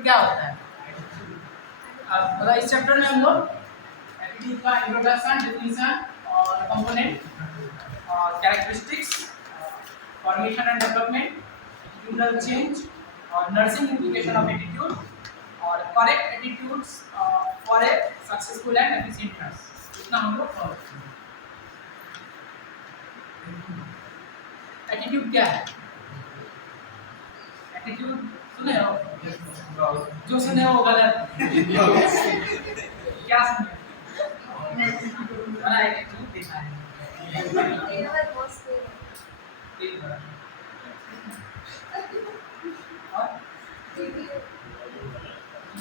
Attitude क्या होता है? अब मतलब इस चैप्टर में हम लोग एटीट्यूड का इंट्रोडक्शन, डेफिनेशन और कंपोनेंट और characteristics, formation and development, attitudinal change और नर्सिंग इंप्लीकेशन ऑफ एटीट्यूड और correct attitudes for a successful and efficient nurse, इतना हम लोग कवर करेंगे। एटीट्यूड क्या है? एटीट्यूड सुने हो? जो सुने हो गलत। क्या सुने? बड़ा एटीट्यूड देखा है।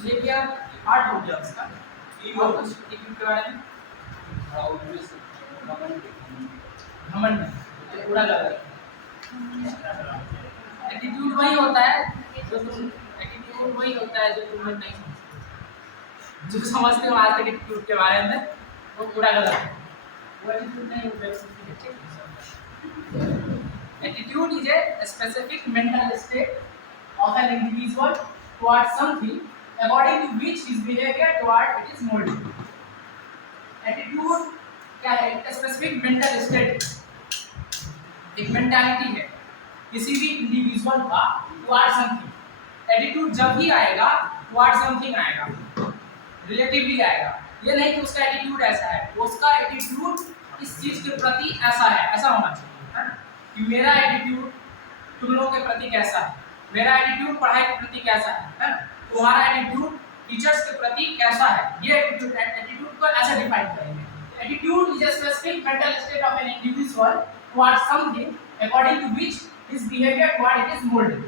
ये क्या हार्ड हो गया उसका? और कुछ एटीट्यूड के बारे में? घमंड नहीं, पूरा गलत। एटीट्यूड वही होता है जो तुम एटीट्यूड वही होता है जो तुम लोग नहीं समझते। जो समझते हो आज तक एटीट्यूड के बारे में वो पूरा गलत है। वो एटीट्यूड नहीं होता। Attitude is a specific mental state of an individual towards something according to which his behavior toward it is molded. Attitude क्या है? एक स्पेसिफिक मेंटल स्टेट, एक मेंटालिटी है किसी भी इंडिविजुअल का टुवर्ड समथिंग। एटीट्यूड जब भी आएगा टुवर्ड समथिंग आएगा, रिलेटिवली आएगा। ये नहीं कि उसका एटीट्यूड ऐसा है, उसका एटीट्यूड इस चीज के प्रति ऐसा है, ऐसा होना चाहिए, है ना? कि मेरा एटीट्यूड तुम लोगों के प्रति कैसा है, मेरा एटीट्यूड पढ़ाई के प्रति कैसा है ना? तुम्हारा एटीट्यूड टीचर्स के प्रति कैसा है, ये एटीट्यूड को ऐसे डिफाइन करेंगे। Attitude is a specific mental state of an individual towards something according to which his behaviour toward it is moulded.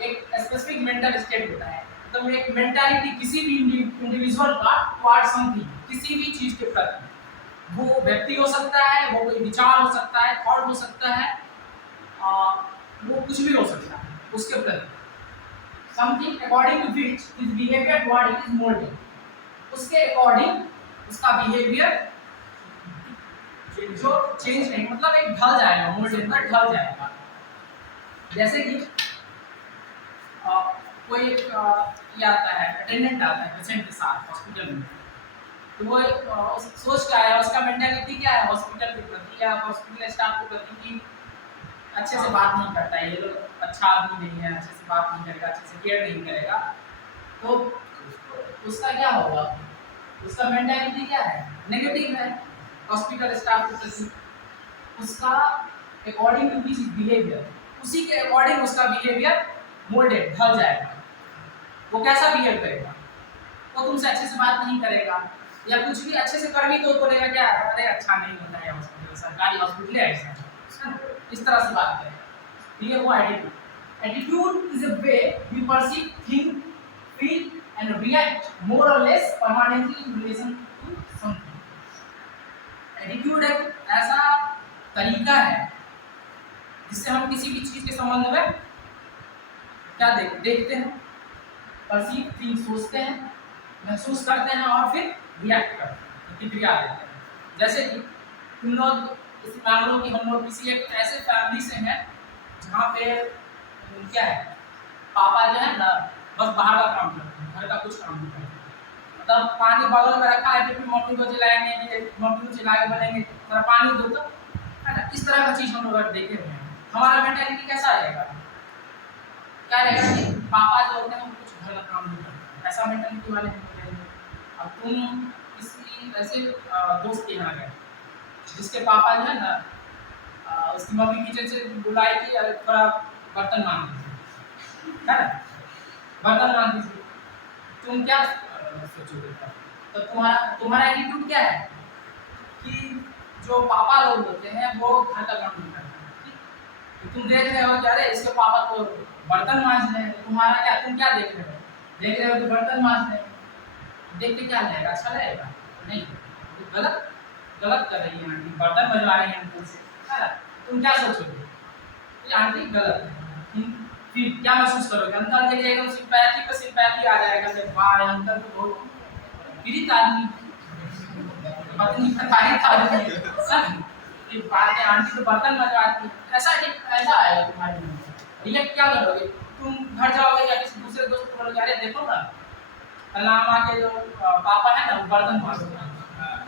एक स्पेसिफिक मेंटल स्टेट होता है, मतलब एक मेंटालिटी किसी भी इंडिविजुअल का टुवर्ड्स समथिंग, किसी भी चीज के प्रति। वो व्यक्ति हो सकता है, वो कोई विचार हो सकता है, थॉट हो सकता है, वो कुछ भी हो सकता है उसके प्रति। Something according to which his behaviour toward it is moulded, उसके अकॉर्डिंग उसका बिहेवियर जो चेंज नहीं, मतलब एक ढल जाएगा, मोल्डेड में ढल जाएगा। जैसे कि कोई ये आता है, अटेंडेंट आता है पेशेंट के साथ हॉस्पिटल में, तो वो सोच क्या है, उसका मेंटालिटी क्या है हॉस्पिटल के प्रति या हॉस्पिटल स्टाफ के प्रति कि अच्छे से बात नहीं करता है, ये लोग अच्छा आदमी नहीं है, अच्छे से बात नहीं करेगा, अच्छे से केयर नहीं करेगा, तो उसका क्या होगा? उसका मेंटालिटी क्या है? नेगेटिव है हॉस्पिटल स्टाफ के प्रति। उसका अकॉर्डिंग टू हिज बिहेवियर, उसी के अकॉर्डिंग उसका बिहेवियर मोल्डेड, ढल जाएगा। वो कैसा बिहेव करेगा? वो तुमसे अच्छे से बात नहीं करेगा, या कुछ भी अच्छे से कर भी तो बोलेगा क्या, अरे अच्छा नहीं होता है हॉस्पिटल, सरकारी हॉस्पिटल है ऐसा, इस तरह से बात करें। ठीक है, वो attitude. Attitude is a way we perceive, think, feel and react more or less permanently in relation to something. Attitude एक ऐसा तरीका है जिससे हम किसी भी चीज के संबंध में क्या देखते हैं, परसीव, थिंक, सोचते हैं, महसूस करते हैं और फिर रिएक्ट करते हैं, प्रतिक्रिया देते हैं। जैसे कि तुम लोग मान लो कि हम लोग किसी एक ऐसे फैमिली से हैं जहाँ पे क्या है, पापा जो है ना बस बाहर का काम करते हैं, घर का कुछ काम नहीं करते। मतलब पानी बगल में रखा है, फिर मम्मी को चिल्लाएंगे, मम्मी को चिल्ला के बोलेंगे थोड़ा पानी दो, तो है ना, इस तरह का चीज़ हम लोग देखे हुए हैं। हमारा मेंटालिटी कैसा रहेगा? क्या रहेगा कि पापा जो होते हैं वो कुछ घर का काम नहीं करते, ऐसा मेंटालिटी वाले हम लोग रहेंगे। अब तुम किसी ऐसे दोस्त के यहाँ गए जिसके पापा जो है ना, उसकी मम्मी किचन से बुलाई कि थोड़ा बर्तन मांग दीजिए, है ना, बर्तन मांग दीजिए, तुम क्या सोचोगे? तो तुम्हारा एटीट्यूड क्या है कि जो पापा लोग होते हैं वो घर का काम नहीं करते। तो तुम देख रहे हो कि अरे इसके पापा तो बर्तन मांज रहे हैं, तुम्हारा क्या, तुम क्या देख रहे हो? देख रहे हो कि बर्तन मांज रहे हैं, देख के क्या लगेगा? अच्छा लगेगा? नहीं, तो गलत कर रही है आंटी, बर्तन बजवा रही है अंकल से, है ना, तुम क्या सोचोगे? ये आंटी गलत है। फिर क्या महसूस करोगे? अंकल के लिए एकदम सिंपैथी पे सिंपैथी आ जाएगा कि वाह अंकल तो बहुत पीड़ित आदमी, पत्नी प्रताड़ित आदमी है, आंटी तो बर्तन बजवाती है, ऐसा आएगा तुम्हारे मन में। रिएक्ट क्या करोगे? तुम घर जाओगे या किसी दूसरे दोस्त को बोलोगे अरे देखो ना अल्लामा के जो पापा है ना वो बर्तन मार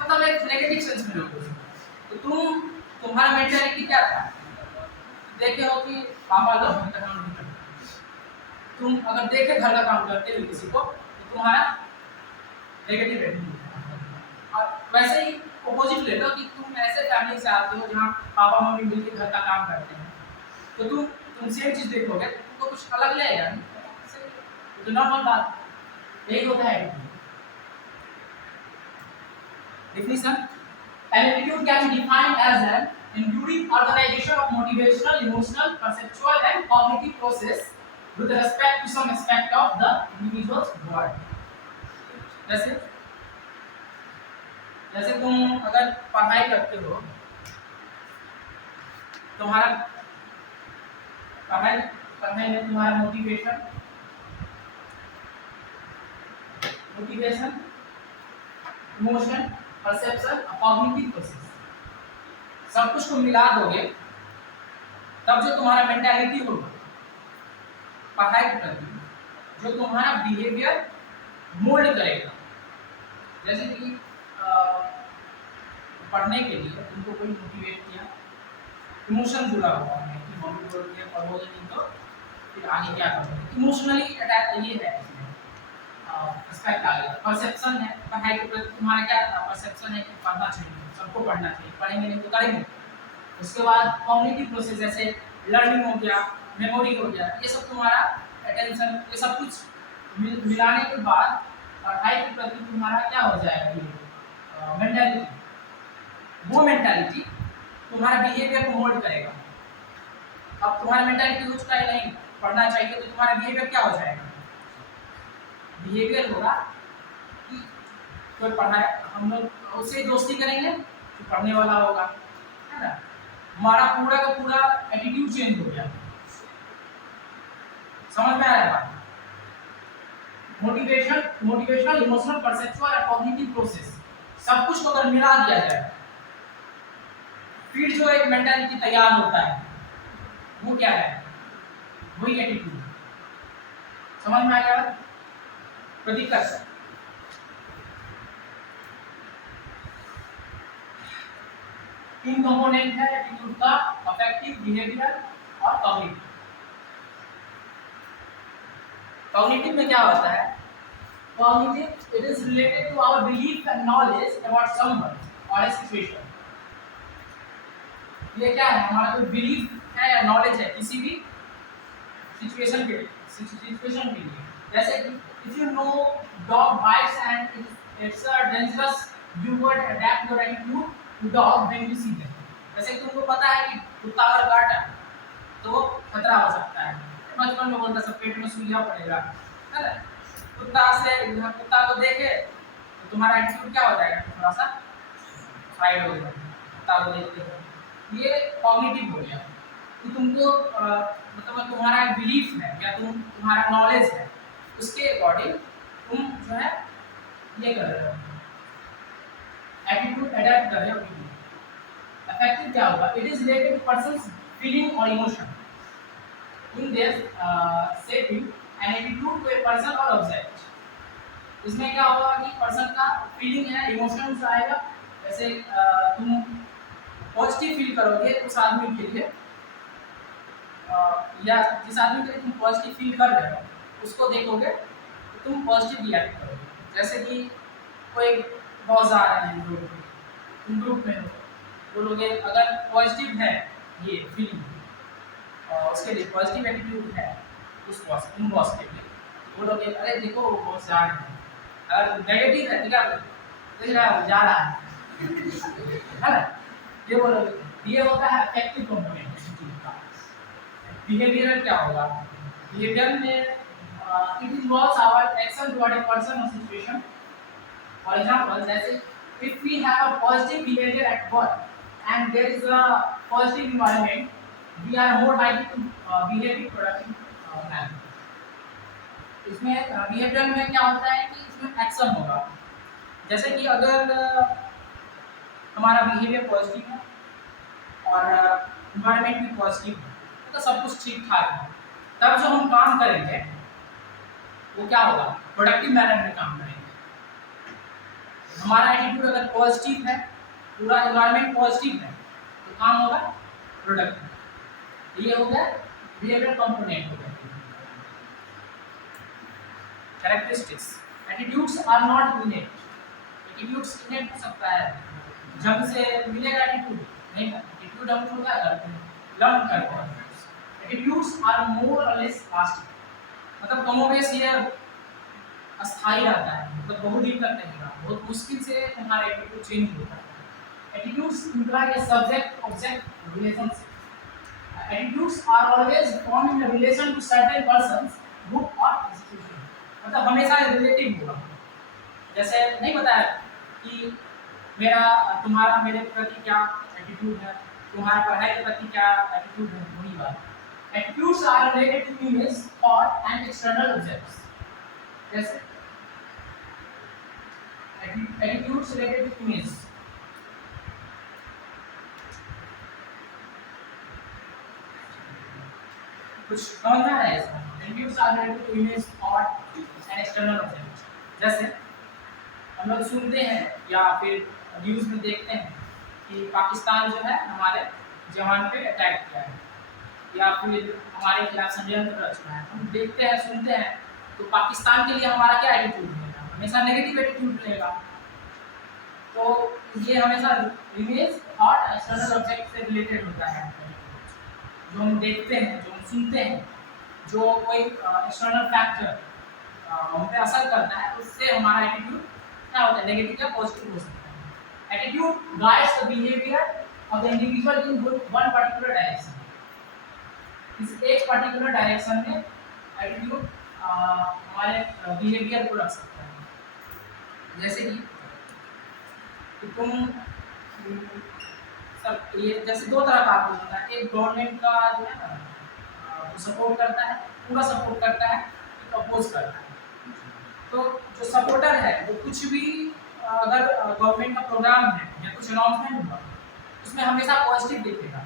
मतलब एक नेगेटिव सेंस में लोग। तो तुम्हारा मेंटालिटी क्या था, देखे हो कि पापा लोग घर का काम नहीं करते, तुम अगर देखे घर का काम करते हो किसी को तो तुम्हारा नेगेटिव एटीट्यूड। और वैसे ही अपोजिट ले लो कि तुम ऐसे फैमिली से आते हो जहाँ पापा मम्मी मिलकर घर का काम करते हैं, तो तुम सेम चीज देखोगे तो तुमको कुछ अलग लगेगा, तो नॉर्मल बात यही होता है। Definition: an attitude can be defined as an enduring organization of motivational, emotional, perceptual, and cognitive process with respect to some aspect of the individual's world. जैसे तुम अगर पढ़ाई करते हो, तुम्हारा पढ़ाई में तुम्हारा मोटिवेशन, इमोशन, परसेप्शन और कॉग्निटिव प्रोसेस सब कुछ को मिला दोगे तब जो तुम्हारा मेंटालिटी होगा पढ़ाई के प्रति, जो तुम्हारा बिहेवियर मोल्ड करेगा। जैसे कि पढ़ने के लिए तुमको कोई मोटिवेट किया, इमोशन जुड़ा हुआ है कि मम्मी बोल के पढ़ोगे नहीं तो फिर आगे क्या करोगे, इमोशनली अटैच ये है एस्पेक्ट आ गया। परसेप्शन है, पढ़ाई के प्रति तुम्हारा क्या परसेप्शन है कि पढ़ना चाहिए, सबको पढ़ना चाहिए, पढ़ेंगे नहीं तो करेंगे। उसके बाद कॉग्निटिव प्रोसेस जैसे लर्निंग हो गया, मेमोरी हो गया, ये सब तुम्हारा अटेंशन, ये सब कुछ मिलाने के बाद पढ़ाई के प्रति तुम्हारा क्या हो जाएगा, ये मेंटालिटी, वो मेंटालिटी तुम्हारा बिहेवियर को मोल्ड करेगा। अब तुम्हारा मेंटालिटी हो चुका है नहीं पढ़ना चाहिए, तो तुम्हारा बिहेवियर क्या हो जाएगा, बिहेवियर होगा कि कोई पढ़ाए, हम लोग उससे दोस्ती करेंगे तो पढ़ने वाला होगा, है ना। हमारा पूरा का पूरा एटीट्यूड चेंज हो गया। समझ में आ रहा है बात? मोटिवेशनल, इमोशनल, परसेप्चुअल और कॉग्निटिव प्रोसेस सब कुछ को अगर मिला दिया जाए फिर जो एक मेंटालिटी तैयार होता है वो क्या है, वही एटीट्यूड। समझ में आ गया? प्रतीक कर सकते तीन कंपोनेंट है एटीट्यूड का, अफेक्टिव, बिहेवियर और कॉग्निटिव। कॉग्निटिव में क्या होता है, cognitive it is related to our belief and knowledge about someone और ए सिचुएशन। ये क्या है, हमारा कोई बिलीफ है या नॉलेज है किसी भी सिचुएशन के लिए। जैसे कि if you know dog bites and it's a dangerous, you would adapt your attitude to dog when you see them. जैसे तुमको पता है कि कुत्ता अगर काटा तो खतरा हो सकता है, बचपन में बोलता सब पेट में सुइया पड़ेगा, है ना। कुत्ता को देखे तो तुम्हारा एटीट्यूड क्या हो जाएगा, थोड़ा सा साइड हो जाएगा कुत्ता को देखते। ये कॉग्निटिव हो गया कि तुमको मतलब तुम्हारा बिलीफ है या तुम्हारा नॉलेज है, उसके अकॉर्डिंग तुम जो है ये कर रहे हो, एटीट्यूड अडैप्ट कर रहे हो। अफेक्टिव क्या होगा, it is related to persons feeling और emotion in their shaping an attitude to a person or object. इसमें क्या होगा कि पर्सन का फीलिंग है, इमोशंस आएगा। जैसे तुम पॉजिटिव फील करोगे उस आदमी के लिए या जिस आदमी के लिए तुम पॉजिटिव फील कर रहे हो उसको देखोगे तो तुम पॉजिटिव रिएक्ट करोगे। जैसे कि कोई बहुत जा रहे हैं ग्रुप में, तुम ग्रुप में हो, बोलोगे अगर पॉजिटिव है ये फीलिंग और उसके लिए पॉजिटिव एटीट्यूड है उस बॉस तुम बॉस के लिए, बोलोगे अरे देखो वो बॉस जा रहे हैं। अगर नेगेटिव है क्या देख रहा है जा रहा है ना, ये बोलोगे। ये होता है अफेक्टिव कंपोनेंट का। बिहेवियर क्या होगा, बिहेवियर में it involves our action toward a person or situation. For example, जैसे if we have a positive behavior at work and there is a positive environment, we are more likely to behave in productive manner. इसमें behaviour में क्या होता है कि इसमें action होगा। जैसे कि अगर हमारा बिहेवियर पॉजिटिव है और इन्वायरमेंट भी पॉजिटिव है तो सब कुछ ठीक ठाक है, तब जो हम काम करेंगे वो क्या होगा, प्रोडक्टिव मैनर में काम करेंगे। हमारा एटीट्यूड अगर पॉजिटिव है, पूरा एनवायरनमेंट पॉजिटिव है, तो काम होगा प्रोडक्टिव। ये हो गया बिहेवियर कंपोनेंट हो गया। Characteristics, attitudes are not innate. Attitudes innate हो सकता है, जब से मिलेगा एटीट्यूड नहीं, एटीट्यूड हम लोग क्या करते हैं, लर्न करते हैं। Attitudes are more or less lasting, मतलब कमोबेश ये अस्थायी रहता है, मतलब बहुत दिन तक नहीं रहा, बहुत मुश्किल से हमारा एटीट्यूड चेंज होता है। Attitudes imply a subject object relationship. Attitudes are always formed in relation to certain persons, group or institution. मतलब हमेशा रिलेटिव होगा। जैसे नहीं बताया कि तुम्हारा मेरे प्रति क्या एटीट्यूड है, तुम्हारा पढ़ाई के प्रति क्या एटीट्यूड है, वही बात। Attitudes are related to image, thought and external objects. जैसे attitudes related to image, कुछ समझना है इसमें। Attitudes are related to image, thought and external objects. जैसे हम लोग सुनते हैं या फिर न्यूज़ में देखते हैं कि पाकिस्तान जो है हमारे जवान पे अटैक किया है या फिर हमारे खिलाफ षड्यंत्र रच रहा है, हम देखते हैं सुनते हैं, तो पाकिस्तान के लिए हमारा क्या एटीट्यूड रहेगा, हमेशा नेगेटिव एटीट्यूड रहेगा। तो ये हमेशा इमेज, थॉट, एक्सटर्नल ऑब्जेक्ट से रिलेटेड होता है। जो हम देखते हैं, जो हम सुनते हैं, जो कोई एक्सटर्नल फैक्टर हम पे असर करता है, उससे हमारा एटीट्यूड क्या होता है, नेगेटिव या पॉजिटिव हो सकता है। Attitude guides the behaviour of the individual in one particular direction. इस एक पर्टिकुलर डायरेक्शन में एटीट्यूड हमारे बिहेवियर को रख सकता है। जैसे कि तुम सब ये जैसे दो तरह का आपको होता है, एक गवर्नमेंट का जो है ना वो सपोर्ट करता है, पूरा सपोर्ट करता है, एक अपोज करता है। तो जो सपोर्टर है वो कुछ भी अगर गवर्नमेंट का प्रोग्राम है या कुछ अनाउंसमेंट हुआ, उसमें हमेशा पॉजिटिव दिखेगा,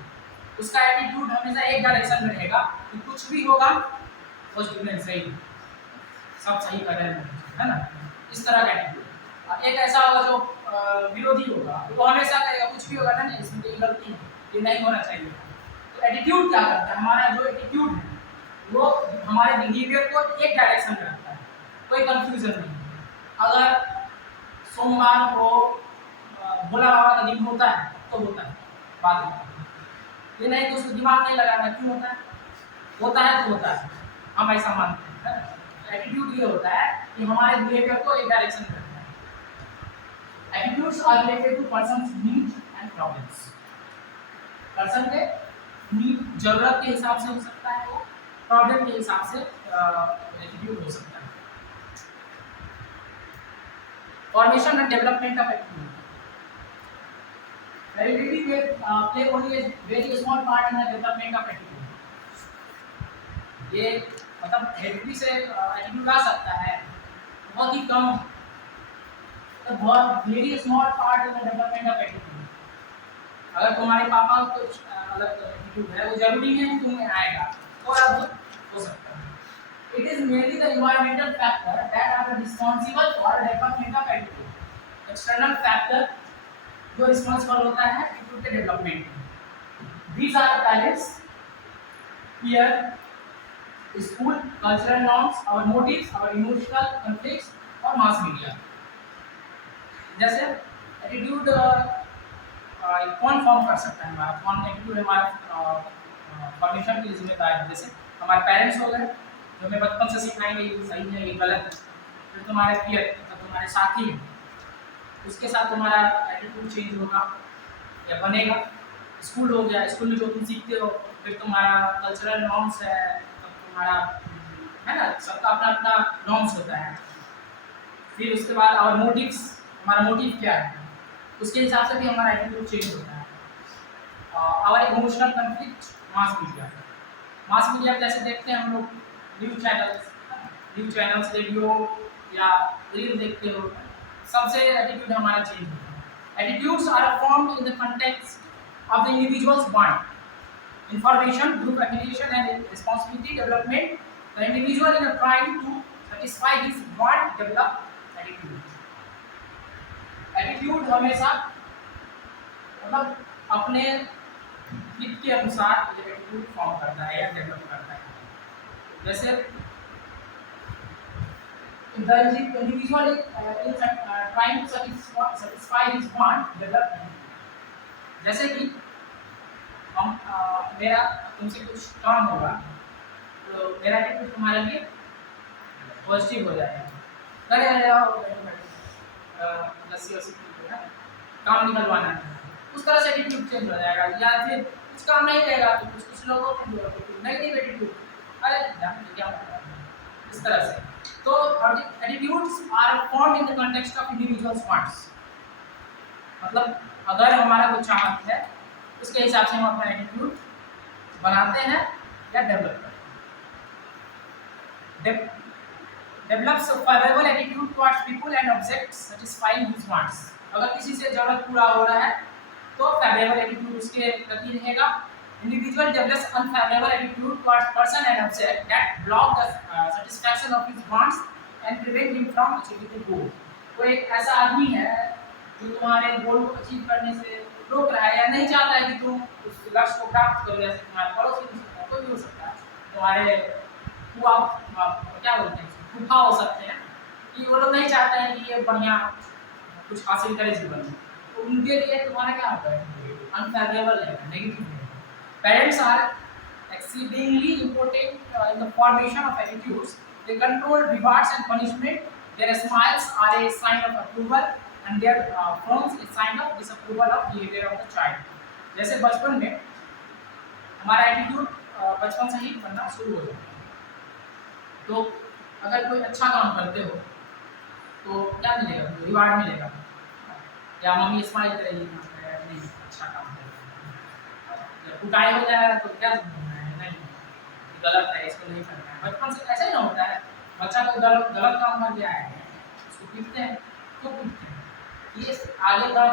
उसका एटीट्यूड हमेशा एक डायरेक्शन में रहेगा कि कुछ भी होगा पॉजिटिव में सही, सब सही कर रहे हैं, है ना, इस तरह का एटीट्यूड। एक ऐसा होगा जो विरोधी होगा, वो हमेशा कहेगा कुछ भी होगा ना, इसमें कोई गलती है, ये नहीं होना चाहिए। तो एटीट्यूड क्या करता है, हमारा जो एटीट्यूड है वो हमारे बिहेवियर को एक डायरेक्शन में रखता है, कोई कंफ्यूजन नहीं। अगर सोमवार को भोला बाबा का दिन होता है तो होता है, बात ये नहीं कि उसको दिमाग नहीं लगाना क्यों होता है तो होता है, हम ऐसा मानते हैं। एटीट्यूड ये होता है कि हमारे बिहेवियर को एक डायरेक्शन में रखता है। Attitudes are related to persons needs and problems. Person के नीड, जरूरत के हिसाब से हो सकता है, वो प्रॉब्लम के हिसाब से एटीट्यूड हो सकता है। Formation and development of attitude. Heredity will play only a very small part in the development of attitude. ये मतलब हेरिडिटी से एटीट्यूड आ सकता है, बहुत ही कम, तो बहुत very small part in the development of attitude. अगर तुम्हारे पापा को कुछ अलग एटीट्यूड है, वो जरूरी है कि तुम्हें आएगा, थोड़ा बहुत हो सकता है। It is mainly the environmental factor that are responsible for development of attitude. External factor जो रिस्पॉन्सिबल होता है एटीट्यूड के डेवलपमेंट में। These are parents, peer, school, cultural norms, our motives, our emotional conflicts और मास मीडिया। जैसे attitude कौन form कर सकता है, हमारा कौन एटीट्यूड हमारा फॉर्मेशन के लिए जिम्मेदार है। जैसे हमारे पेरेंट्स हो गए, जो हमें बचपन से सिखाएंगे ये सही है ये गलत है। फिर तुम्हारे पीयर, मतलब तुम्हारे साथी हैं, उसके साथ तुम्हारा एटीट्यूड चेंज होगा या बनेगा। स्कूल हो गया, स्कूल में जो तुम सीखते हो, फिर तुम्हारा कल्चरल नॉर्म्स है, तुम्हारा है ना, सबका अपना अपना नॉर्म्स होता है। फिर उसके बाद आवर मोटिव्स, हमारा मोटिव क्या है, उसके हिसाब से भी हमारा एटीट्यूड चेंज होता है। Our emotional conflict, mass media. Mass media जैसे देखते हैं हम लोग, न्यूज़ चैनल्स, रेडियो या रील देखते हो, सबसे एटीट्यूड हमारा चेंज होता है। Attitudes are formed in the context of the individuals mind. information, group affiliation and responsibility development. The individual in trying to satisfy his want develop attitude. Attitude हमेशा मतलब अपने हित के अनुसार ये एटीट्यूड फॉर्म करता है या डेवलप करता है। जैसे the individual is trying to satisfy his want develop attitude। जैसे कि हम मेरा तुमसे कुछ काम होगा तो मेरा एटीट्यूड तुम्हारे लिए पॉजिटिव हो जाएगा। अरे आओ लस्सी वस्सी पीना, काम निकलवाना है, उस तरह से एटीट्यूड चेंज हो जाएगा। या फिर कुछ काम नहीं रहेगा तो कुछ लोगों को नेगेटिव एटीट्यूड, अरे क्या इस तरह से। तो attitudes are formed in the context of individuals wants. मतलब अगर हमारा कोई चाहत है उसके हिसाब से हम अपना एटीट्यूड बनाते हैं या डेवलप करते हैं। Develops a favorable attitude towards people and objects satisfying his wants। अगर किसी से जरूरत पूरा हो रहा है तो favorable attitude उसके प्रति रहेगा। Individual develops unfavorable attitude towards person and object that block the satisfaction of his wants and prevent him from achieving the goal। वो एक ऐसा आदमी है जो तुम्हारे गोल को अचीव करने से रोक रहा है या नहीं चाहता है कि तुम उस लक्ष्य को प्राप्त करो। जैसे तुम्हारे पड़ोसी कोई भी हो सकता है, तुम्हारे हुआ क्या बोलते हैं फूफा हो सकते हैं, कि वो लोग नहीं चाहते हैं कि ये बढ़िया कुछ हासिल करे जीवन में, तो उनके लिए तुम्हारा क्या होता है अनफेवरेबल है, नेगेटिव है। Parents are exceedingly important in the formation of attitudes। They control rewards and punishment। Their smiles are a sign of approval and their frowns a sign of disapproval of behavior of the child। जैसे बचपन में हमारा attitude बचपन से ही बनना शुरू हो जाता है। तो अगर कोई अच्छा काम करते हो तो क्या मिलेगा, रिवार्ड मिलेगा, या मम्मी स्माइल करेगी नहीं अच्छा काम करेगा। जब कुटाई हो जाएगा तो क्या नहीं गलत है इसको नहीं करना है। बचपन से ऐसा ही ना होता है, बच्चा को गलत काम कर दिया है उसको पीटते हैं तो पीटते हैं, ये आगे बढ़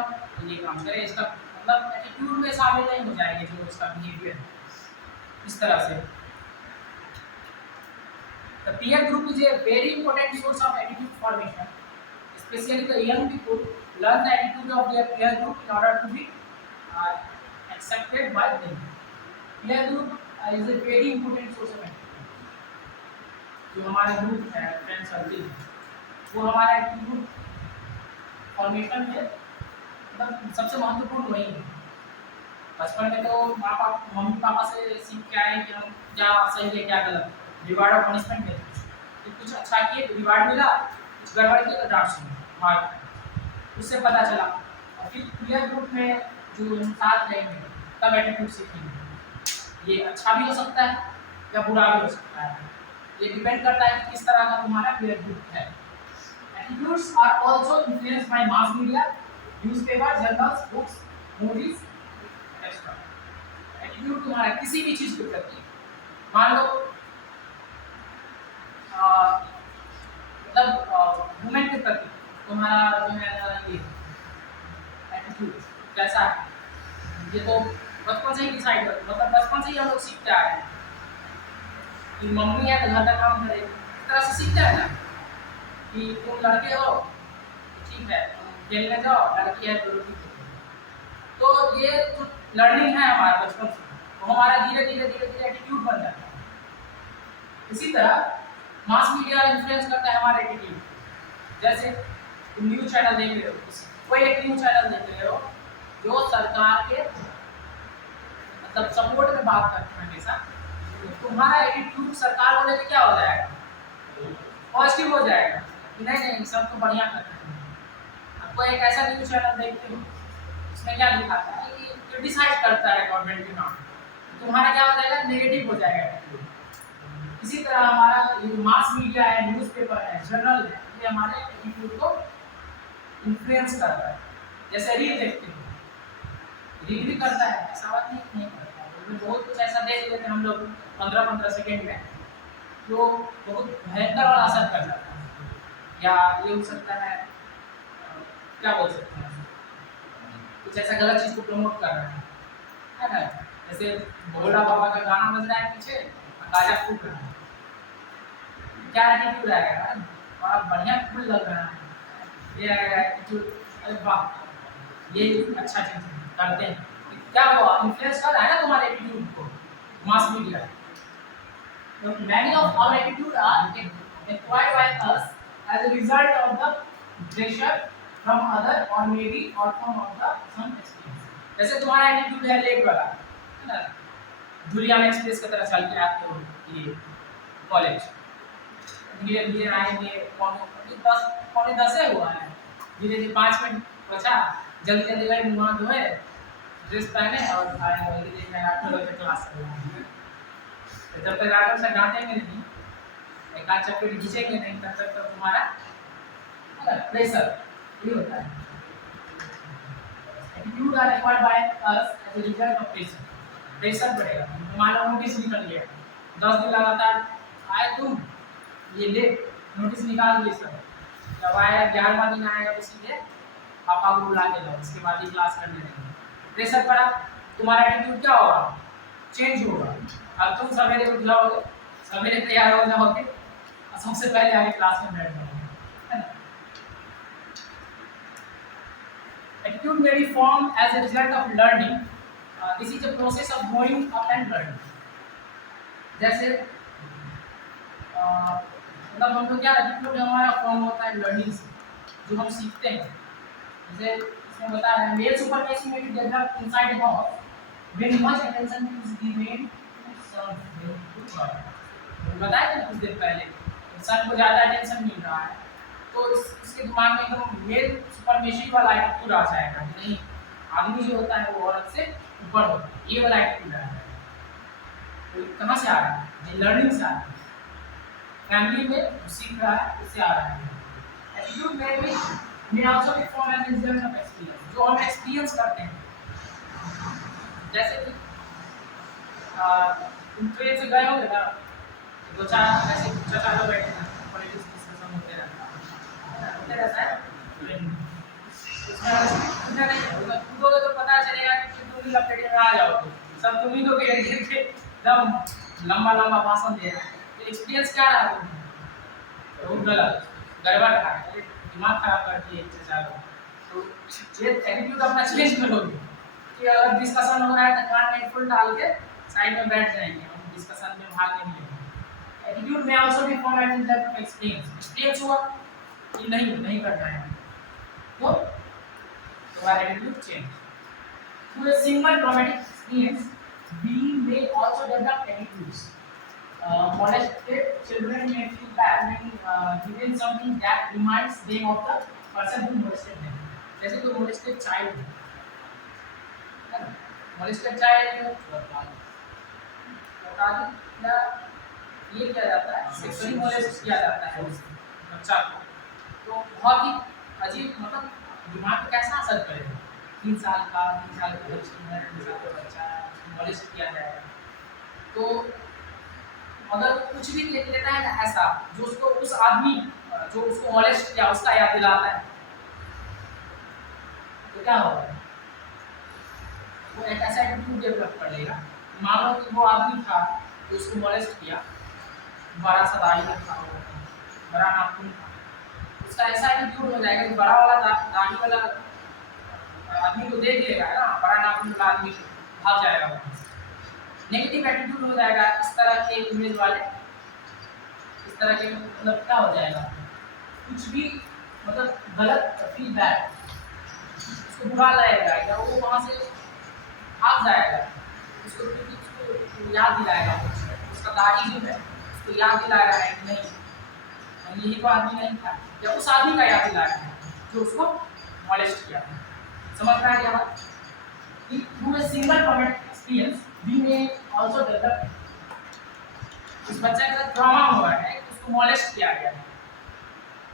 ये काम करे, इसका मतलब एटीट्यूड में शामिल नहीं हो जाएंगे जो उसका बिहेवियर इस तरह से। The peer group is a very important source of attitude formation, especially the young people learn the attitude of their peer group in order to be accepted by them। Peer group is a very important source of attitude। जो हमारा group है, friend circle, वो हमारा attitude formation में मतलब सबसे महत्वपूर्ण वही है। बचपन में तो मम्मी पापा से सीख के आए कि हम क्या सही है क्या गलत, रिवार्ड और पनिशमेंट मिलती है। कुछ अच्छा किए तो रिवार्ड मिला, कुछ गड़बड़ किए तो डांट सुनी मार, उससे पता चला। और फिर पीयर ग्रुप में जो साथ रहेंगे तब एटीट्यूड सीखेंगे। ये अच्छा भी हो सकता है या बुरा भी हो सकता है, ये डिपेंड करता है कि किस तरह का तुम्हारा पीयर ग्रुप है। Attitudes are also influenced by mass media, newspaper, journals, books, movies etcetera. Attitude तुम्हारा किसी भी चीज़ के प्रति, मान लो मतलब वुमेन के प्रति तुम्हारा जो है ये एटीट्यूड कैसा है, ये तो बचपन से ही डिसाइड करते, मतलब बचपन से ही हम लोग सीखते आ रहे हैं कि मम्मी है तो घर का काम करेगी, इस तरह से सीखते हैं ना कि तुम लड़के हो ठीक है खेलने जाओ, लड़की है तो रोटी। तो ये जो लर्निंग है हमारा बचपन से, तो हमारा धीरे धीरे धीरे धीरे एटीट्यूड बन जाता है। इसी तरह मास मीडिया इन्फ्लुएंस करता है हमारे एटीट्यूड। जैसे तुम न्यूज़ चैनल देख रहे हो, कोई एक न्यूज़ चैनल देख रहे हो जो सरकार के मतलब सपोर्ट में बात करते हैं हमेशा, तो तुम्हारा एटीट्यूड सरकार को लेकर क्या हो जाएगा, पॉजिटिव हो जाएगा कि नहीं नहीं सब तो बढ़िया करते हैं। आपको एक ऐसा न्यूज़ चैनल देखते हो इसमें क्या दिखाता है कि क्रिटिसाइज करता है गवर्नमेंट के नाम, तुम्हारा क्या हो जाएगा, नेगेटिव हो जाएगा एटीट्यूड। इसी तरह हमारा ये मास मीडिया है, न्यूज़पेपर है, जर्नल है, ये हमारे एटीट्यूड को इन्फ्लुएंस करता है। जैसे रील देखते हैं, रील भी करता है, ऐसा बात नहीं करता है, उसमें बहुत कुछ ऐसा देख लेते हैं हम लोग 15-15 सेकेंड में जो बहुत भयंकर और असर कर जाता है। या ये हो सकता है क्या बोल सकते हैं, कुछ ऐसा गलत चीज़ को प्रमोट कर रहा है ना, जैसे भोला बाबा का गाना बज रहा है पीछे, गाजा फूक रहा है, क्या एटीट्यूड आएगा? बड़ा बढ़िया फूल लग रहा है, ये आएगा एटीट्यूड। अरे वाह, ये अच्छा चीज करते हैं। क्या हुआ, इन्फ्लुएंस कर रहा है ना तुम्हारे एटीट्यूड को mass media. So many of our attitude are acquired by us as a result of the pressure from other or maybe outcome of the some experience. जैसे तुम्हारा एटीट्यूड है लेट वाला, है ना, जुलियन एक्सप्रेस की तरह चल के आते हो ये कॉलेज, धीरे धीरे आएंगे, पौने 10 हुआ है, धीरे धीरे 5 मिनट बचा, जल्दी जल्दी गए मुँह धोए, ड्रेस पहने और आए, जल्दी देखना 8 बजे क्लास करना। जब तक आकर से डांटेंगे नहीं, एक आध चप्पल खींचेंगे नहीं, तब तक तो तुम्हारा प्रेशर ये होता है। Attitude are required by us as a result of pressure. Pressure बढ़ेगा, हमारा नोटिस निकल गया, 10 दिन लगातार आए तुम, ये ले नोटिस निकाल दिए सब, जब आया 11वां दिन आएगा तो सीधे पापा को बुला के लाओ, उसके बाद ही क्लास करने देंगे। प्रेशर पड़ा, तुम्हारा एटीट्यूड क्या होगा, चेंज होगा। अब तुम सवेरे उठ जाओगे, सवेरे तैयार हो जाओगे और सबसे पहले आगे क्लास में बैठ जाओगे, है ना। Attitude may be formed as a result of learning. This is a process of growing up and learning. जैसे मतलब हम लोग क्या, एटीट्यूड हमारा फॉर्म होता है लर्निंग से, जो हम सीखते हैं। जैसे इसमें बता रहे हैं, मेल सुपरमेसी में भी develop inside the house when much attention is given to some बताया था कुछ देर पहले, इंसान को ज़्यादा अटेंशन मिल रहा है तो इसके दिमाग में एकदम मेल सुपरमेसी वाला एटीट्यूड आ जाएगा कि नहीं, आदमी जो होता है वो औरत से ऊपर होता है, ये वाला एटीट्यूड आ जाएगा। तो कहाँ से आ रहा है, ये लर्निंग से आ रहा है, फैमिली में सीख रहा है, उससे आ रहा है। एटीट्यूड में also be form as result of experience, जो हम एक्सपीरियंस करते हैं। जैसे कि तुम ट्रेन से गए होगे ना, दो चार ऐसे चाचा लोग बैठे हैं, पॉलिटिक्स डिस्कशन होते रहता है ट्रेन में, उसमें नहीं होगा, कूदोगे तो पता चलेगा कि तुम ही लपेटे में आ जाओगे, सब तुम ही को घेर घेर के एकदम लंबा लंबा भाषण दे रहा है। तो एक्सपीरियंस क्या रहा तुम्हें, तो गलत गड़बड़ रहा है, दिमाग खराब कर दिए चाचा लोग। तो ये एटीट्यूड अपना चेंज करोगे कि अगर डिस्कशन हो रहा है तो कान में फुल डाल के साइड में बैठ जाएंगे, हम डिस्कशन में भाग नहीं लेंगे। एटीट्यूड में also be form as result of experience. Experience हुआ कि नहीं करना है तो तुम्हारा attitude change. Through a single traumatic experience we may also develop attitudes. Molested children may feel bad when given something that reminds them of the person who molested them. जैसे कोई molested child है, molested child या ये किया जाता है, sexually molest किया जाता है उस बच्चा को, तो बहुत ही अजीब, मतलब दिमाग पे कैसा असर करेगा। 3 साल का बच्ची है, 3 साल का बच्चा है, मोलेस्ट किया जाएगा, तो अगर कुछ भी लिख लेता है ना ऐसा जो उसको, उस आदमी जो उसको मोलेस्ट किया उसका याद दिलाता है, तो क्या होगा, वो एक ऐसा एटीट्यूड डेवलप कर लेगा। मान लो कि वो आदमी था जो उसको मोलेस्ट किया, बड़ा सा दाढ़ी रखा हुआ था, बड़ा नाखून था, उसका ऐसा एटीट्यूड हो जाएगा कि बड़ा वाला दाढ़ी वाला आदमी को देख लेगा ना, बड़ा नाखून वाला आदमी भाग जाएगा वहाँ से। नेगेटिव एटीट्यूड हो जाएगा, इस तरह के इमेज वाले, इस तरह के मतलब क्या हो जाएगा, कुछ भी मतलब गलत फीडबैक उसको बुरा लगेगा या वो वहाँ से भाग जाएगा, उसको याद दिलाएगा, उसका दाढ़ी जो है उसको याद दिलाएगा है कि नहीं यही तो आदमी नहीं था, या उस आदमी का याद दिलाएगा है जो उसको मॉलेस्ट किया। समझ में आ गया बात? Through a single traumatic experience we may also develop. उस बच्चे के साथ ट्रॉमा हुआ है, उसको मॉलेस्ट किया गया है,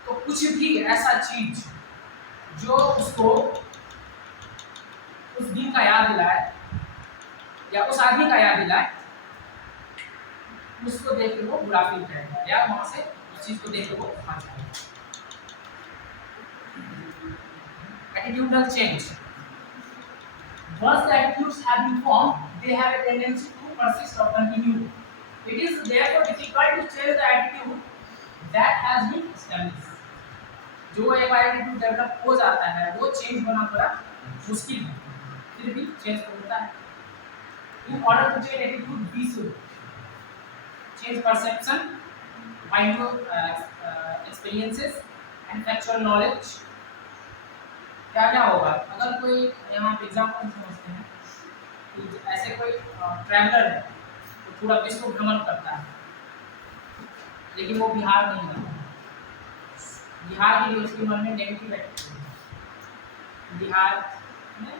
तो कुछ भी ऐसा चीज जो उसको उस दिन का याद दिलाए या उस आदमी का याद दिलाए, उसको देख के वो बुरा फील करेगा या वहां से उस चीज को देख के वो भाग जाएगा। Attitudinal change. Once the attitudes have been formed, they have a tendency to persist or continue. It is therefore difficult to change the attitude that has been established. जो एक एटीट्यूड डेवलप हो जाता है वो चेंज होना थोड़ा मुश्किल है, फिर भी चेंज होता है. In order to change attitude, we should change perception by your experiences and factual knowledge. क्या क्या होगा अगर कोई यहाँ पे एग्जाम्पल समझते हैं कि ऐसे कोई ट्रैवलर है तो पूरा विश्व भ्रमण करता है लेकिन वो बिहार नहीं आता. बिहार के लिए उसके मन में नेगेटिव एटीट्यूड. बिहार में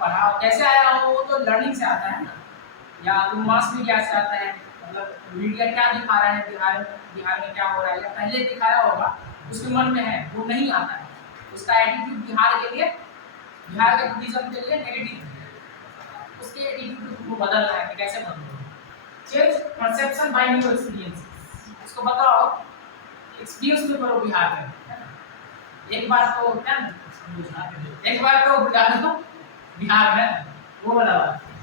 पढ़ा कैसे आया हो वो तो लर्निंग से आता है ना, या तो मास मीडिया से आता है. मतलब मीडिया क्या दिखा रहा है बिहार में क्या हो रहा है या पहले दिखाया होगा उसके मन में है वो नहीं आता है. उसका एटीट्यूड बिहार के लिए, बिहार के टूरिज्म के लिए नेगेटिव है. उसके एटीट्यूड को बदलना है. कैसे बदलो? Change perception by new experience. उसको बताओ एक्सपीरियंस में करो बिहार में. एक बार तो क्या एक बार तो बिहार में वो वाला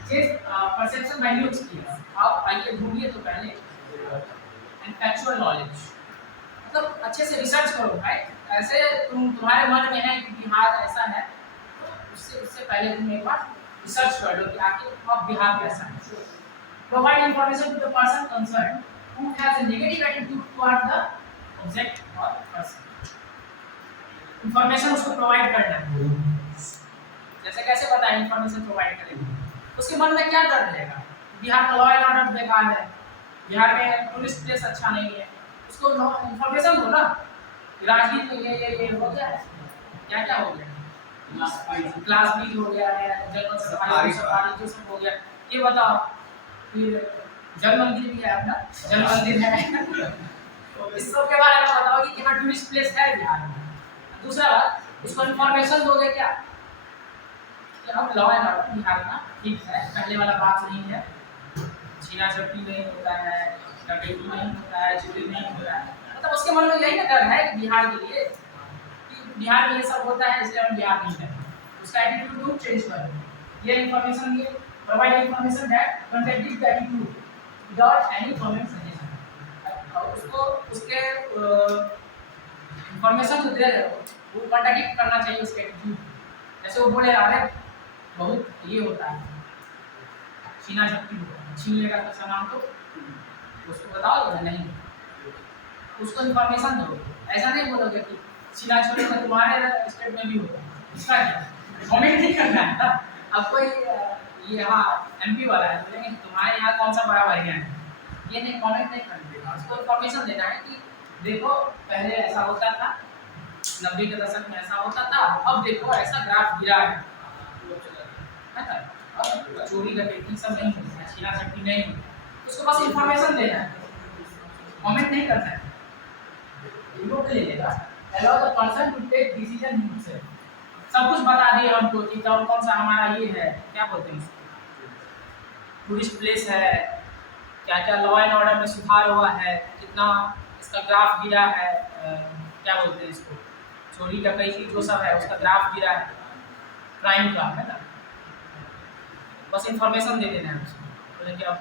change perception by new experience. आप आइए घूमिए तो पहले एंड फैक्चुअल नॉलेज मतलब अच्छे से रिसर्च करो भाई. ऐसे तुम्हारे मन में है कि बिहार ऐसा है तो उससे पहले तुम एक बार रिसर्च कर लो कि आखिर अब बिहार कैसा है. Provide information to the person concern who has a negative attitude toward the object or person. Information उसको प्रोवाइड करना है. जैसे कैसे पता है इंफॉर्मेशन प्रोवाइड करेंगे? उसके मन में क्या डर रहेगा? बिहार का लॉ एंड ऑर्डर बेकार है, बिहार में टूरिस्ट प्लेस अच्छा नहीं है. उसको इंफॉर्मेशन दो ना. राजनीति में ये हो गया है, क्या क्या हो गया, क्लास बी हो गया है, जनरल सफारी जो सब हो गया. ये बताओ. फिर जल मंदिर भी है अपना, जल मंदिर है तो इस सब के बारे में बताओ कि यहाँ टूरिस्ट प्लेस है बिहार में. दूसरा बात उसको इंफॉर्मेशन दोगे क्या कि अब लॉ एंड ऑर्डर बिहार का ठीक है, पहले वाला बात नहीं है. छीना झपटी नहीं होता है, डकैती नहीं होता है, चोरी नहीं होता है. मतलब उसके मन में यही ना डर है कि बिहार के लिए कि बिहार में ये सब होता है इसलिए हम बिहार नहीं है. उसका एटीट्यूड तुम चेंज करो. ये इंफॉर्मेशन ये provide information that contradict the attitude without any comment suggestion. उसको उसके इंफॉर्मेशन जो दे रहे हो वो कॉन्ट्रडिक्ट करना चाहिए उसके एटीट्यूड. जैसे वो बोले रहा है बहुत ये होता है छीना झपटी होता है, छीन लेगा तो सामान तो उसको बताओगे नहीं, उसको इंफॉर्मेशन दो. ऐसा नहीं बोलोगे कि छीना झपटी तो तुम्हारे स्टेट में भी होता है, इसका क्या कमेंट नहीं करना है ना. अब कोई ये यहाँ एमपी वाला है बोलेंगे तुम्हारे यहाँ कौन सा बड़ा बढ़िया है, ये नहीं कमेंट नहीं करना देगा. उसको इंफॉर्मेशन देना है कि देखो पहले ऐसा होता था, 90 के दशक में ऐसा होता था, अब देखो ऐसा ग्राफ गिरा है. अब चोरी डकैती सब नहीं होती है, छीना झपटी नहीं होती. उसको बस इंफॉर्मेशन देना है, कमेंट नहीं करना है. इनको ले लेगा. allow the person to take decision himself. सब कुछ बता दिए हमको कि कौन सा हमारा ये है, क्या बोलते हैं टूरिस्ट प्लेस है, क्या क्या लॉ एंड ऑर्डर में सुधार हुआ है, कितना इसका ग्राफ गिरा है, क्या बोलते हैं इसको चोरी डकैती जो सब है उसका ग्राफ गिरा है, क्राइम का है ना. बस इंफॉर्मेशन दे देना है उसको. बोले कि अब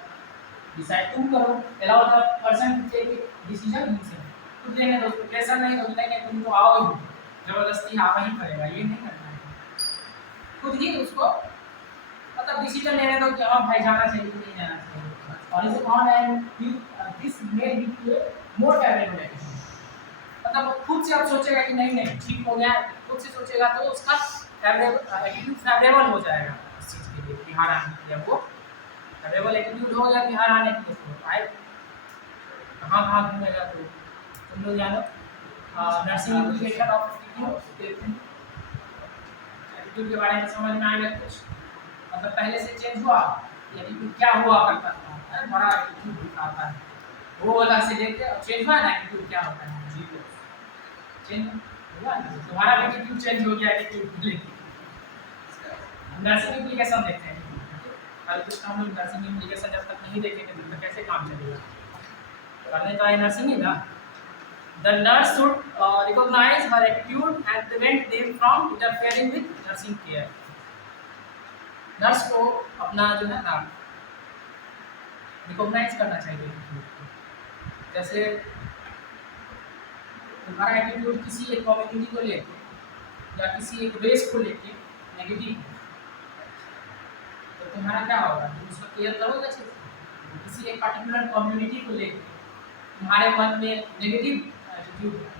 डिसाइड तुम करो. allow the person to take decision himself. खुद लेंगे तो प्रेशर नहीं तो लेंगे तुम तो आओ ही जबरदस्ती आना ही पड़ेगा, ये नहीं करना है. खुद ही उसको मतलब डिसीजन लेने दो कि हाँ भाई जाना चाहिए कि नहीं जाना चाहिए. और इसे कौन है this may be to more favourable attitude. मतलब खुद से अब सोचेगा कि नहीं नहीं ठीक हो गया, खुद से सोचेगा तो उसका एटीट्यूड फेवरेबल हो जाएगा इस चीज़ के लिए. बिहार आने के लिए वो फेवरेबल एटीट्यूड हो गया बिहार आने के लिए. भाई कहाँ घूमेगा तो तुम लोग जानो. नर्सिंग एप्लीकेशन ऑफ एटीट्यूड के बारे में समझ में आएगा कुछ. मतलब पहले से चेंज हुआ, एटीट्यूड क्या हुआ करता था, बड़ा एटीट्यूड दिखाता है वो वाला से लेके अब चेंज हुआ ना एटीट्यूड क्या होता है. चेंज हुआ तुम्हारा एटीट्यूड चेंज हो गया एटीट्यूड लेके. नर्सिंग एप्लीकेशन देखते हैं कल कुछ हम लोग नर्सिंग एप्लीकेशन जब तक नहीं देखेंगे तो कैसे काम चलेगा. करने तो आए नर्सिंग ही ना. The nurse should recognize her attitude and prevent them from interfering with nursing care. Nurse को अपना जो है ना रिकॉग्नाइज करना चाहिए एटीट्यूड को। जैसे तुम्हारा एटीट्यूड किसी एक कम्युनिटी को लेके या किसी एक रेस को लेके नेगेटिव है, तो तुम्हारा क्या होगा, तुम उसका केयर करोगे अच्छे से। किसी एक पर्टिकुलर कम्युनिटी को लेके तुम्हारे मन में नेगेटिव एटीट्यूड है,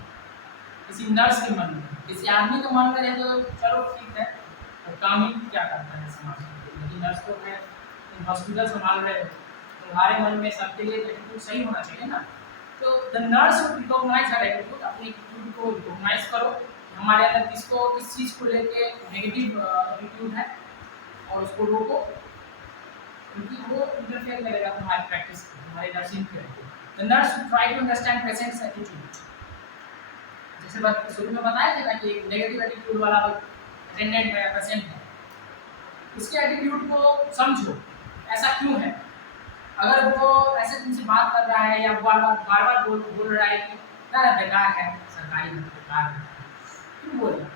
किसी नर्स के मन में, किसी आदमी के मन में रहे तो चलो ठीक है, तो काम ही क्या करता है समाज में, लेकिन नर्स को है तुम हॉस्पिटल संभाल रहे हो, तुम्हारे मन में सबके लिए एटीट्यूड सही होना चाहिए ना। तो the nurse should recognise her attitude, अपने एटीट्यूड को रिकॉग्नाइज करो हमारे अंदर किस चीज़ को लेके नेगेटिव एटीट्यूड है और उसको रोको, क्योंकि वो इंटरफेयर करेगा तुम्हारी प्रैक्टिस तुम्हारी नर्सिंग के। The nurse should try to understand patients attitude. जैसे बात शुरू में बताया था ना कि एक नेगेटिव एटीट्यूड वाला अटेंडेंट है, पेशेंट है, उसके एटीट्यूड को समझो, ऐसा क्यों है। अगर वो ऐसे तुमसे बात कर रहा है या बार बार बोल रहा है कि ना बेकार है सरकारी बेकार है, क्यों बोल रहा है,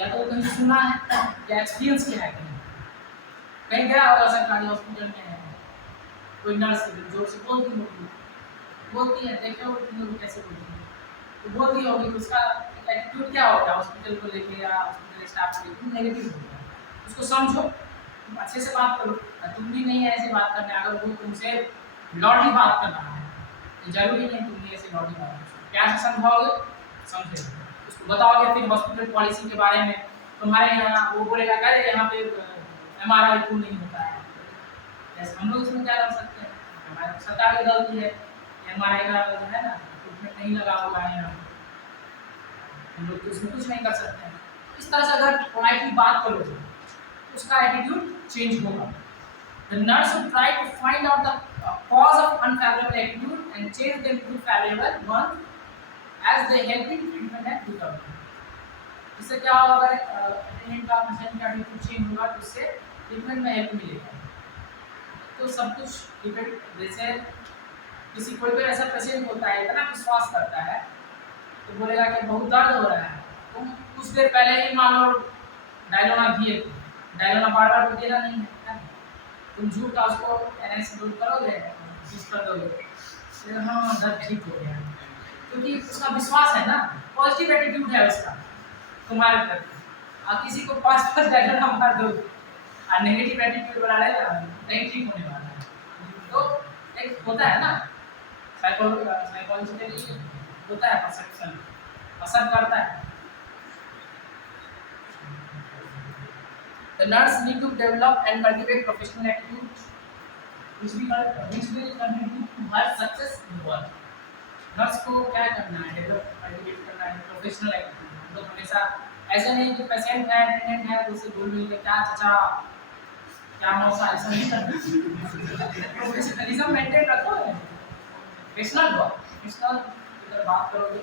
या तो कहीं सुना है या एक्सपीरियंस किया है, कहीं गया होगा सरकारी हॉस्पिटल में, कोई नर्स जोर से बोलती है, देखो कैसे बोलती है, तो बोलती होगी, उसका एटीट्यूड क्या होगा हॉस्पिटल को लेके या हॉस्पिटल स्टाफ को लेके, नेगेटिव होगा। उसको समझो, तुम अच्छे से बात करो, तुम भी नहीं है ऐसे बात करने, अगर वो तुमसे लॉडली बात कर रहा है तो जरूरी नहीं तुम भी ऐसे लॉडली बात करो, प्यार से समझाओगे, समझे, उसको बताओगे फिर हॉस्पिटल पॉलिसी के बारे में, तुम्हारे यहाँ वो बोलेगा अरे यहाँ पे MRI क्यों नहीं होता है, जैसे हम लोग इसमें क्या कर सकते हैं, हमारे सरकार की गलती है, MRI का जो है ना ट्रीटमेंट नहीं लगा होगा है यहाँ, हम लोग तो उसमें कुछ नहीं कर सकते हैं। इस तरह से अगर पोलाइटली बात करोगे उसका एटीट्यूड चेंज होगा। The nurse should try to find out the cause of unfavorable attitude and change them to favorable one as they help in treatment and recovery. इससे क्या होगा, अटेंडेंट का पेशेंट का एटीट्यूड चेंज होगा, तो उससे treatment में हेल्प मिलेगा। तो सब कुछ डिपेंड, जैसे किसी कोई ऐसा पेशेंट होता है इतना विश्वास करता है तो बोलेगा कि बहुत दर्द हो रहा है, तुम कुछ देर पहले ही मान लो डायलोना दिए, डायलोना बार बार देना नहीं है, तुम झूठ का उसको एनएस दूर करोगे, चीज कर दोगे, हाँ दर्द ठीक हो गया, क्योंकि उसका विश्वास है ना, पॉजिटिव एटीट्यूड है उसका तुम्हारे प्रति। आप किसी को 5 डायलोना मार दो और नेगेटिव एटीट्यूड वाला रहेगा, नहीं ठीक होने वाला है। तो एक होता है ना साइकोलॉजिकली होता है, परसेप्शन असर करता है। The nurse need to develop and cultivate professional attitude which will contribute to her success in work. Nurse को क्या करना है, डेवलप कल्टिवेट करना है प्रोफेशनल एटीट्यूड। तो हमेशा ऐसा नहीं कि पेशेंट है अटेंडेंट है तो उसे बोल मिल के क्या चाचा क्या मौसा, ऐसा नहीं करना। प्रोफेशनलिज्म मेंटेन रखो, प्रोफेशनल प्रोफेशनल अगर बात करोगे,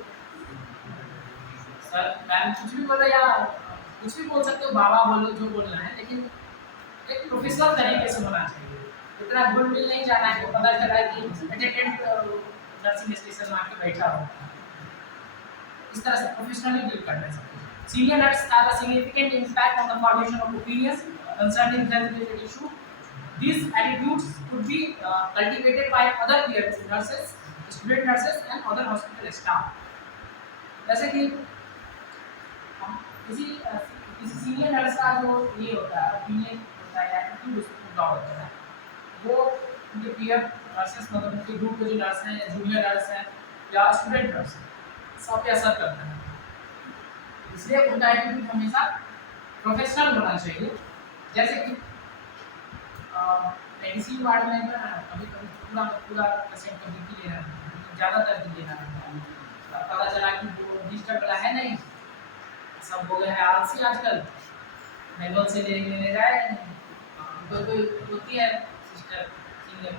सर मैम कुछ भी बोलो या कुछ भी बोल सकते हो, बाबा बोलो जो बोलना है, लेकिन एक प्रोफेशनल तरीके से होना चाहिए। इतना घुल मिल नहीं जाना है, पता चला कि अटेंडेंट नर्सिंग स्टेशन में आके बैठा हो, इस तरह से प्रोफेशनली डील करना चाहिए। Senior nurses have a significant impact on the formation of opinions concerning health-related issues. These attitudes could be cultivated by other peers, nurses, student nurses, and other hospital staff. जैसे कि किसी senior nurse का जो ये होता है opinion होता है, एटीट्यूड उसका होता है, वो उनके पीयर नर्सेस मतलब उनके ग्रुप के जो नर्स हैं या जूनियर नर्स हैं या स्टूडेंट नर्स हैं, सब पे असर करता है। इसलिए उनका एटीट्यूड हमेशा प्रोफेशनल होना चाहिए। जैसे कि मेडिसिन वार्ड में कभी कभी पूरा पेशेंट का बीपी लेना है, ज़्यादा दर्द लेना है, पता चला कि वो डिस्टर्ब वाला है नहीं, सब हो गए हैं आलसी आजकल, मैनुअल से लेने जाए, कोई होती है सिस्टर सीनियर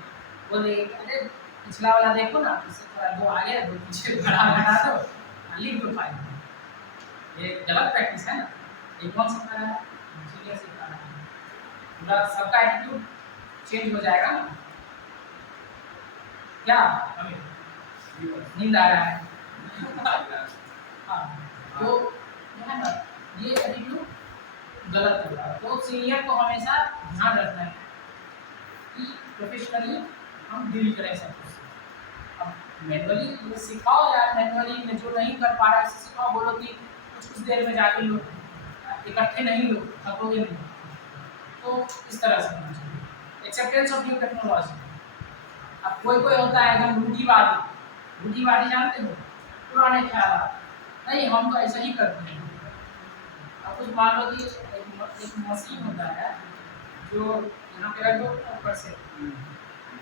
बोले अरे पिछला वाला देखो ना, इससे थोड़ा दो आगे दो पीछे बढ़ा दो, लिख दो फाइल। ये गलत प्रैक्टिस है ना, ये कौन सिखा रहा है, सीनियर सिखा रहा है, पूरा सबका एटीट्यूड चेंज हो जाएगा ना। क्या हमें नींद आ रहा है हाँ, तो है ना ये एटीट्यूड गलत होगा। तो सीनियर को हमेशा ध्यान रखना है कि प्रोफेशनली हम डील करें सब कुछ। अब मैनुअली सिखाओ यार, मैनुअली में जो नहीं कर पा रहा है उसे सिखाओ, बोलो कि कुछ देर में जाके लो, इकट्ठे नहीं लो, थकोगे नहीं। तो इस तरह से होना चाहिए। Acceptance of new technology. अब कोई कोई होता है एकदम रूढ़िवादी जानते हो, पुराने ख्याल, नहीं हम तो ऐसा ही करते हैं। अब कुछ मान लो कि एक मशीन होता है जो यहाँ पे रख दो ऊपर से,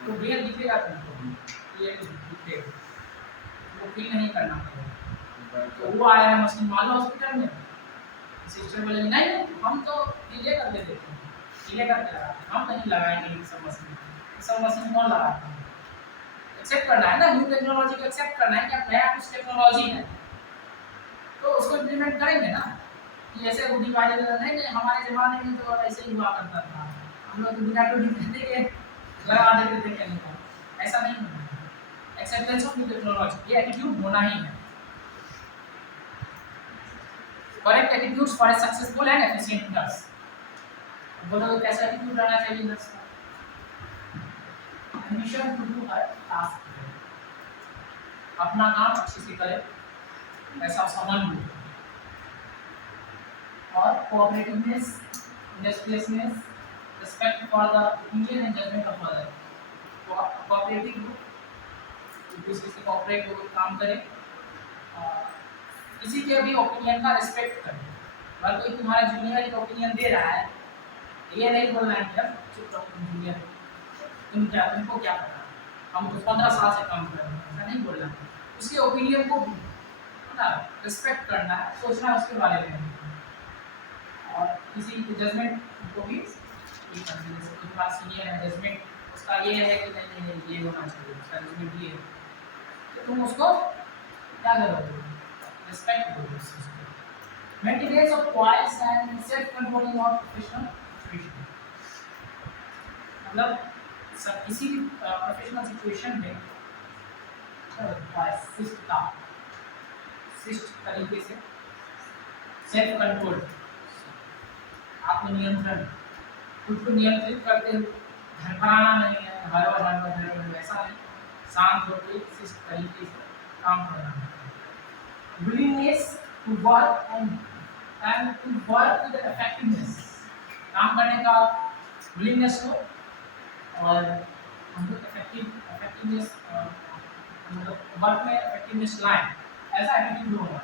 तो बेल दिखेगा तुमको, ये दिखेगा, वो फील नहीं करना पड़ेगा। तो वो आया है मशीन, मान लो हॉस्पिटल में, सिस्टर बोले नहीं हम तो डिले करके देते हैं, डिले करके लगाते हैं, हम नहीं लगाएंगे ये सब मशीन कौन लगाता है? एक्सेप्ट करना है ना, न्यू टेक्नोलॉजी को एक्सेप्ट करना है कि अब नया कुछ टेक्नोलॉजी है तो उसको इम्प्लीमेंट करेंगे ना। कि ऐसे रूढ़िवादी नहीं, हमारे ज़माने में तो ऐसे ही हुआ करता था, हम लोग बिना टूटी कहते के लगा देते थे केमिकल, ऐसा नहीं होना है। एक्सेप्टेंस ऑफ न्यू टेक्नोलॉजी, ये एटीट्यूड होना ही है। Correct attitudes for a successful and efficient nurse. बोलो तो कैसा एटीट्यूड रहना चाहिए नर्स का? Ambition to do her task, अपना काम अच्छे से करे, ऐसा समझ लो। और cooperativeness, industriousness, respect for the opinion and judgement of other. Cooperative हो, एक दूसरे से कोऑपरेट हो, काम करें, किसी के भी ओपिनियन का रिस्पेक्ट करें। अगर कोई तुम्हारा जूनियर एक ओपिनियन दे रहा है, ये नहीं बोलना है कि चुप रहो तुम जूनियर, तुमको क्या पता, हम तो 15 साल से काम कर रहे हैं, ऐसा नहीं बोलना है। उसके ओपिनियन को रिस्पेक्ट करना है, सोचना है उसके बारे में, और किसी के जजमेंट को भी करना है। जैसे कोई तुम्हारा सीनियर है, जजमेंट उसका ये है कि नहीं ये होना चाहिए, उसका जजमेंट ये है, तो तुम उसको क्या करोगे? रिस्पेक्ट करोगे उस चीज़ को। Maintenance of choice and self controlling of professional situation. मतलब किसी भी प्रोफेशनल सिचुएशन में शिष्ट तरीके से सेल्फ कंट्रोल, आत्मनियंत्रण, खुद को नियंत्रित करते हुए, धड़पड़ाना नहीं है, ऐसा नहीं, शांत होकर शिष्ट तरीके से काम करना है। Willingness to work and to work with effectiveness, काम करने का विलिंगनेस हो और हम लोग इफेक्टिवनेस मतलब वर्क में इफेक्टिवनेस लाएं, ऐसा एटीट्यूड होगा।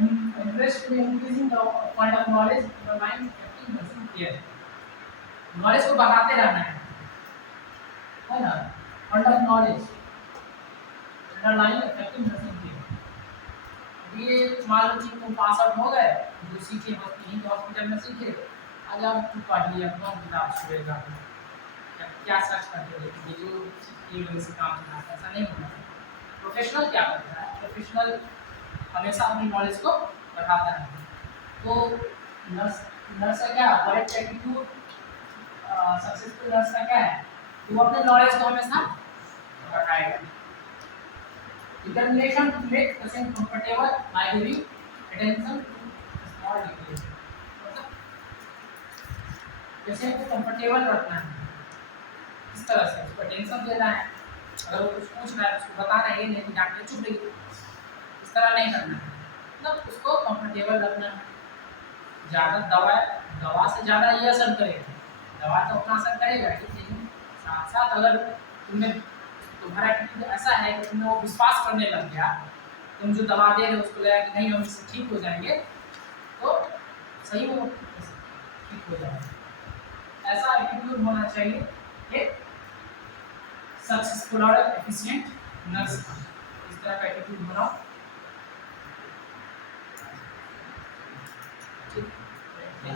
Interest in increasing the point of knowledge underline effective nursing care, knowledge को बढ़ाते रहना है ना। Point of knowledge underline effective nursing care, ये मान लो कि तुम पास आउट हो गए, जो सीखे हॉस्पिटल में सीखे, आज आप पढ़ लिया, अपना किताब छुएगा, क्या सर्च करते हो कि जो ये वजह से काम करना है, ऐसा नहीं होना। प्रोफेशनल क्या करता है? प्रोफेशनल हमेशा अपनी नॉलेज को बढ़ाता है। तो नर्स का क्या करेक्ट एटीट्यूड, सक्सेसफुल नर्स का क्या है? वो अपने नॉलेज को हमेशा बढ़ाएगा। Determination to make patient comfortable by giving attention to small details, मतलब पेशेंट को कंफर्टेबल रखना है, इस तरह से उसको टेंशन देना है। अगर वो कुछ पूछ रहा है उसको बताना है, ये नहीं कि डॉक्टर चुप रहिए, इस तरह नहीं करना है, मतलब उसको कंफर्टेबल रखना है। ज़्यादा दवा से ज़्यादा ये असर करेगा, दवा तो अपना असर करेगा, लेकिन साथ साथ अगर तुम्हारा एटीट्यूड ऐसा है कि तुमने वो विश्वास करने लग गया, तुम जो दवा दे रहे हो उसको लगा कि नहीं हम इससे ठीक हो जाएंगे, तो सही में ठीक हो जाएगा। ऐसा एटीट्यूड होना चाहिए एक सक्सेसफुल और एफिशिएंट नर्स का, इस तरह का एटीट्यूड बनाओ। ठीक है।